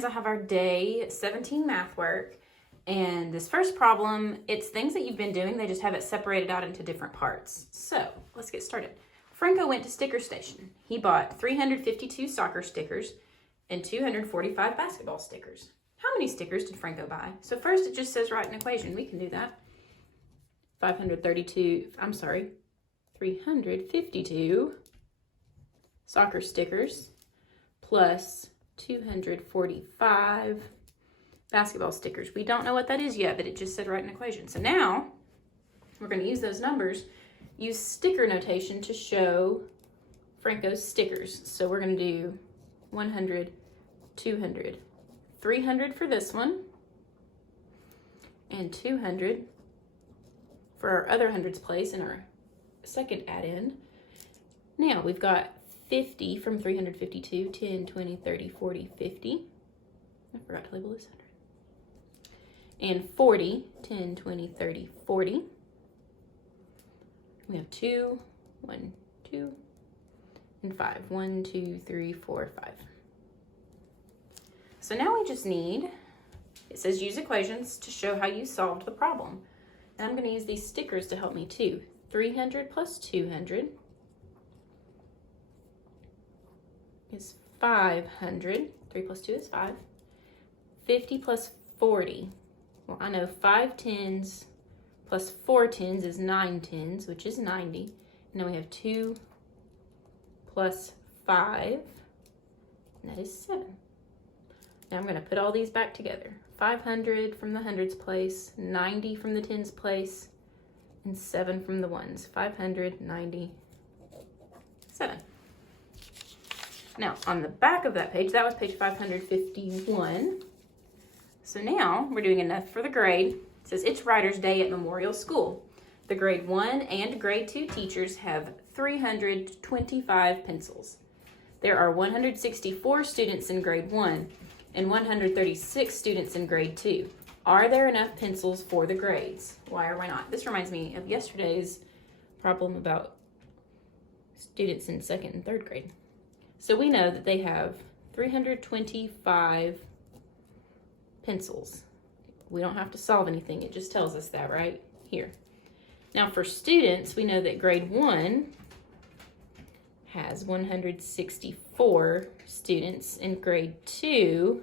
friends, I have our day 17 math work. And this first problem, it's things that you've been doing. They just have it separated out into different parts. So let's get started. Franco went to Sticker Station. He bought 352 soccer stickers and 245 basketball stickers. How many stickers did Franco buy? So first it just says write an equation. We can do that. 352 soccer stickers plus 245 basketball stickers. We don't know what that is yet, but it just said write an equation. So now we're going to use those numbers, use sticker notation to show Franco's stickers. So we're going to do 100, 200, 300 for this one, and 200 for our other hundreds place in our second add-in. Now we've got 50 from 352, 10, 20, 30, 40, 50. I forgot to label this 100. And 40, 10, 20, 30, 40. We have 2, 1, 2, and 5. 1, 2, 3, 4, 5. So now we just need, it says use equations to show how you solved the problem. And I'm going to use these stickers to help me too. 300 plus 200 is 500. 3 plus 2 is 5. 50 plus 40. Well, I know 5 tens plus 4 tens is 9 tens, which is 90. And then we have 2 plus 5, and that is 7. Now I'm going to put all these back together. 500 from the hundreds place, 90 from the tens place, and 7 from the ones. 597. Now, on the back of that page, that was page 551. So now we're doing enough for the grade. It says it's Writer's Day at Memorial School. The grade 1 and grade 2 teachers have 325 pencils. There are 164 students in grade 1 and 136 students in grade 2. Are there enough pencils for the grades? Why or why not? This reminds me of yesterday's problem about students in 2nd and 3rd grade. So we know that they have 325 pencils. We don't have to solve anything. It just tells us that right here. Now for students, we know that grade 1 has 164 students and grade 2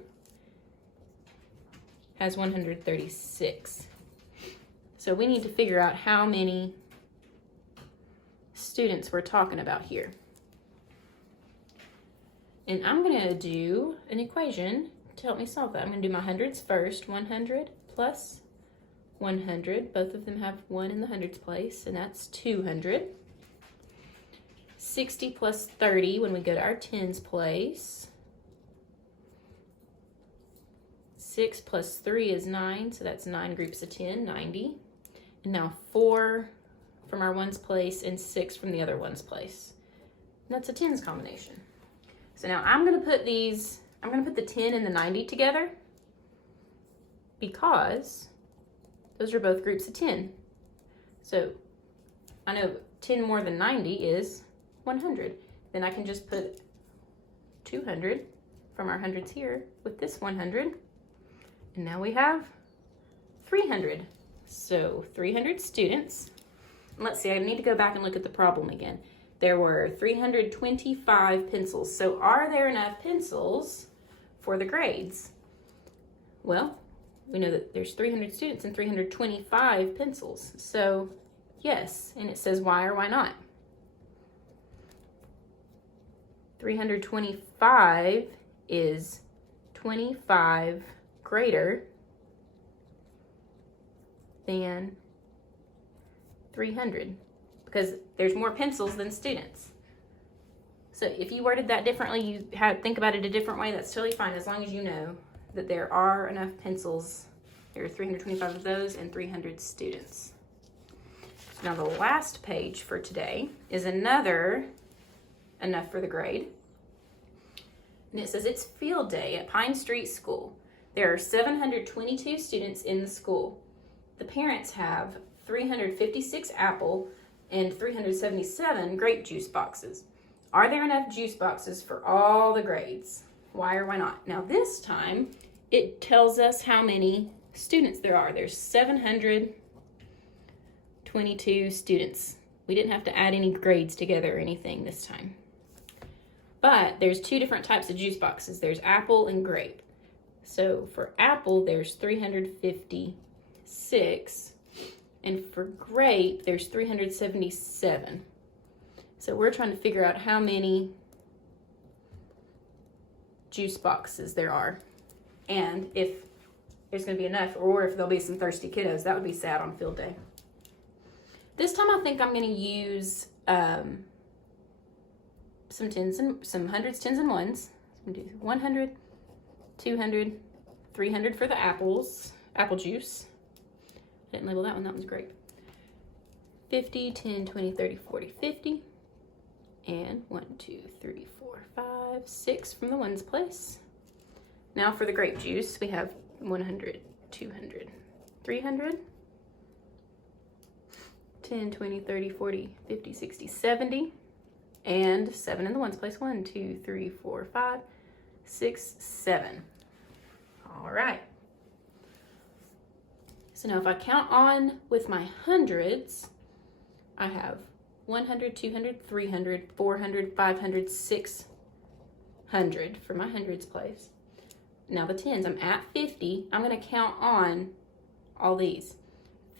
has 136. So we need to figure out how many students we're talking about here. And I'm going to do an equation to help me solve that. I'm going to do my hundreds first. 100 plus 100. Both of them have 1 in the hundreds place, and that's 200. 60 plus 30 when we go to our tens place. 6 plus 3 is 9, so that's 9 groups of 10, 90. And now 4 from our ones place and 6 from the other ones place. And that's a tens combination. So now I'm going to put the 10 and the 90 together because those are both groups of 10. So I know 10 more than 90 is 100. Then I can just put 200 from our hundreds here with this 100. And now we have 300. So 300 students. Let's see, I need to go back and look at the problem again. There were 325 pencils. So are there enough pencils for the grades? Well, we know that there's 300 students and 325 pencils. So yes, and it says why or why not. 325 is 25 greater than 300 because there's more pencils than students. So if you worded that differently, you think about it a different way, that's totally fine as long as you know that there are enough pencils. There are 325 of those and 300 students. Now the last page for today is another enough for the grade. And it says it's field day at Pine Street School. There are 722 students in the school. The parents have 356 apple and 377 grape juice boxes. Are there enough juice boxes for all the grades? Why or why not? Now this time, it tells us how many students there are. There's 722 students. We didn't have to add any grades together or anything this time. But there's two different types of juice boxes. There's apple and grape. So for apple, there's 356. And for grape, there's 377. So we're trying to figure out how many juice boxes there are. And if there's going to be enough, or if there'll be some thirsty kiddos. That would be sad on field day. This time I think I'm going to use some tens and some hundreds, tens, and ones. I'm going to do 100, 200, 300 for the apples, apple juice. I didn't label that one, that one's great. 50, 10, 20, 30, 40, 50. And 1, 2, 3, 4, 5, 6 from the ones place. Now for the grape juice, we have 100, 200, 300. 10, 20, 30, 40, 50, 60, 70. And 7 in the ones place. 1, 2, 3, 4, 5, 6, 7. All right. So now if I count on with my hundreds, I have 100, 200, 300, 400, 500, 600 for my hundreds place. Now the tens, I'm at 50. I'm going to count on all these.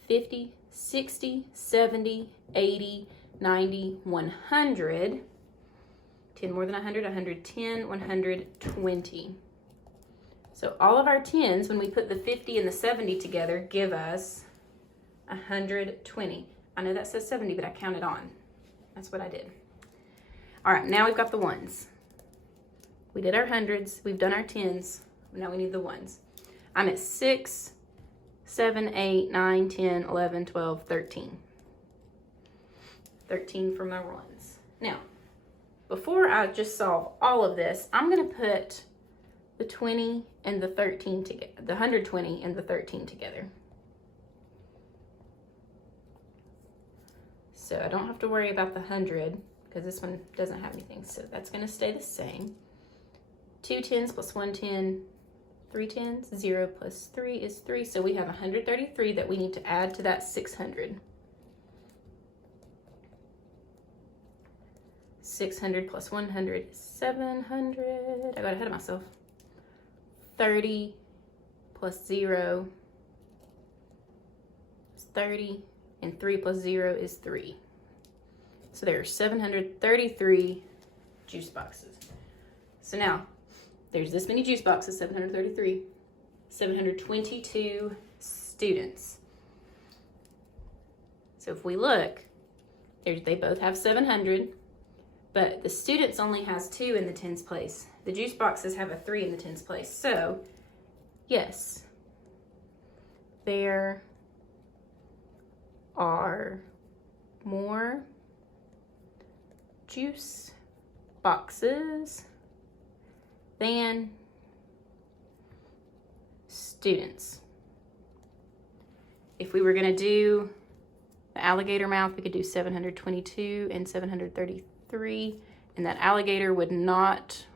50, 60, 70, 80, 90, 100. 10 more than 100, 110, 120. So all of our tens, when we put the 50 and the 70 together, give us 120. I know that says 70, but I counted on. That's what I did. All right, now we've got the ones. We did our hundreds, we've done our tens, now we need the ones. I'm at 6, 7, 8, 9, 10, 11, 12, 13. 13 for my ones. Now, before I just solve all of this, I'm gonna put the 20 and the 13 together, the 120 and the 13 together. So I don't have to worry about the 100 because this one doesn't have anything. So that's gonna stay the same. 2 tens plus 1 10, 3 tens, 0 plus 3 is 3. So we have 133 that we need to add to that 600. 600 plus 100 is 700. I got ahead of myself. 30 plus 0 is 30, and 3 plus 0 is 3. So there are 733 juice boxes. So now, there's this many juice boxes, 733, 722 students. So if we look, they both have 700, but the students only has 2 in the tens place. The juice boxes have a 3 in the tens place. So, yes, there are more juice boxes than students. If we were going to do the alligator mouth, we could do 722 and 733, and that alligator would not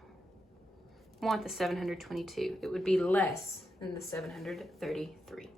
want the 722. It would be less than the 733.